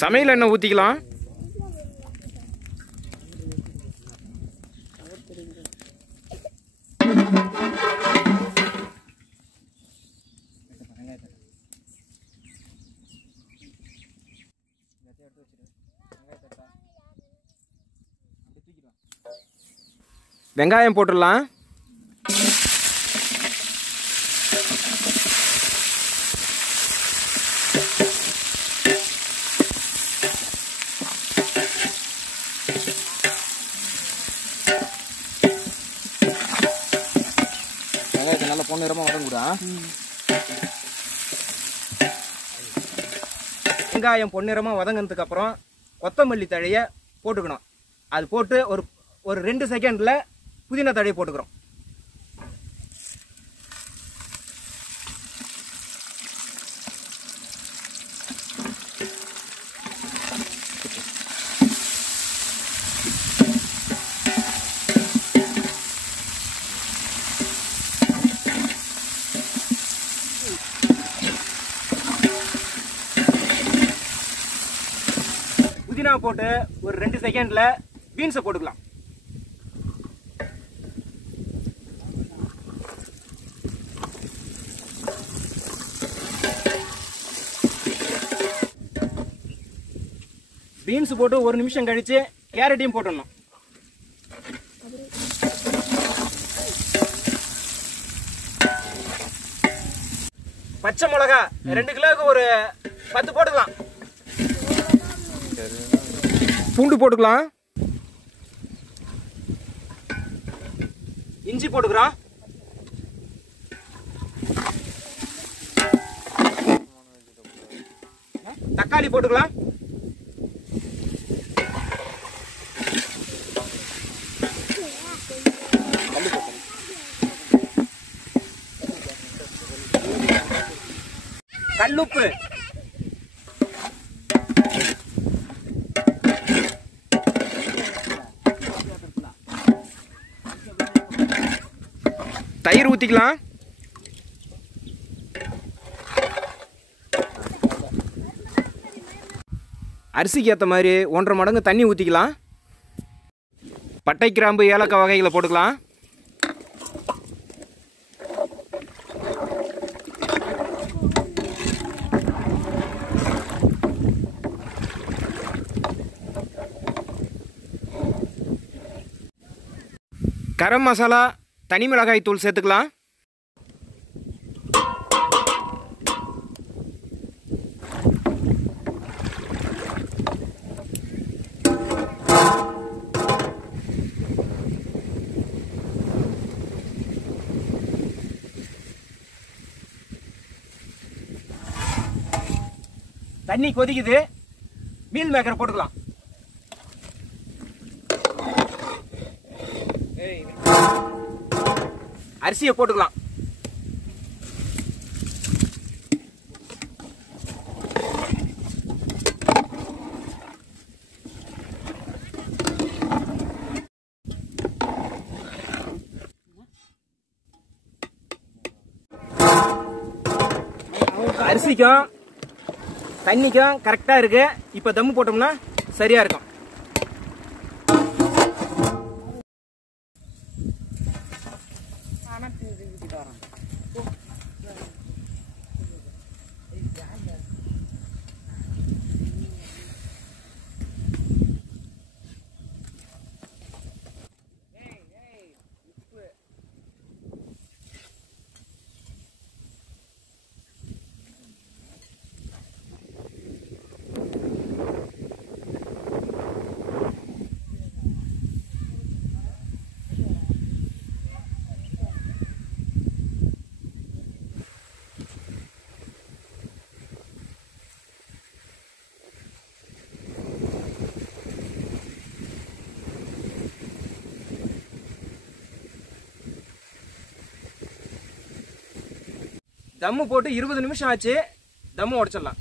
சமையல் எண்ணெய் ஊற்றிக்கலாம். வெங்காயம் போட்டுடலாம். வெங்காயத்தை நல்லா பொன்னிறமாக வதங்கூடா. வெங்காயம் பொன்னிறமாக வதங்கினதுக்கு அப்புறம் கொத்தமல்லி தழையை போட்டுக்கணும். அது போட்டு ஒரு 2 செகண்டில் புதினா தழையை போட்டுக்கிறோம். புதினா போட்டு ஒரு 2 செகண்ட்ல பீன்ஸை போட்டுக்கலாம். பீன்ஸ் போட்டு 1 நிமிஷம் கழிச்சு கேரட்டையும் போட்டுடணும். பச்சை மிளகா 2 கிலோவுக்கு ஒரு 10 போட்டுக்கலாம். பூண்டு போட்டுக்கலாம். இஞ்சி போட்டுக்கிறோம். தக்காளி போட்டுக்கலாம். கல்லுப்பு, தயிர் ஊத்திக்கலாம். அரிசிக்கு ஏற்ற மாதிரி 1.5 மடங்கு தண்ணி ஊற்றிக்கலாம். பட்டை, கிராம்பு, ஏலக்காய் வகைகளை போட்டுக்கலாம். கரம் மசாலா, தனி மிளகாய் தூள் சேர்த்துக்கலாம். தண்ணி கொதிக்குது, மீல் மேக்கர் போட்டுக்கலாம். அரிசியை போட்டுக்கலாம். அரிசிக்கும் தண்ணிக்கும் கரெக்டா இருக்கு. இப்ப தம்மு போட்டோம்னா சரியா இருக்கும். தம்மு போட்டு 20 நிமிஷம் ஆச்சு. தம்மு உடைச்சிடலாம்.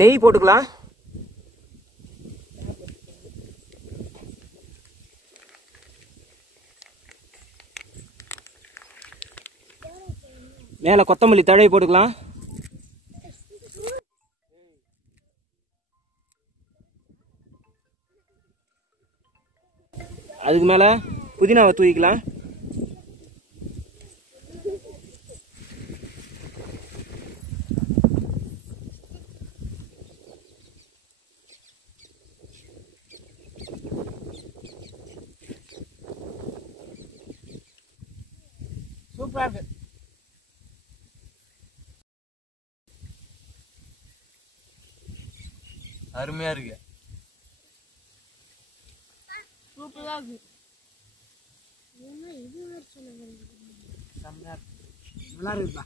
நெய் போட்டுக்கலாம். மேல கொத்தமல்லி தழை போட்டுக்கலாம். அதுக்கு மேல புதினாவை தூவிக்கலாம். சூப்பரா இருக்கு. அருமையா இருக்கு. சூப்பரா இருக்கு. என்ன இது வேற சொல்லுங்க. நல்லா இருக்குப்பா.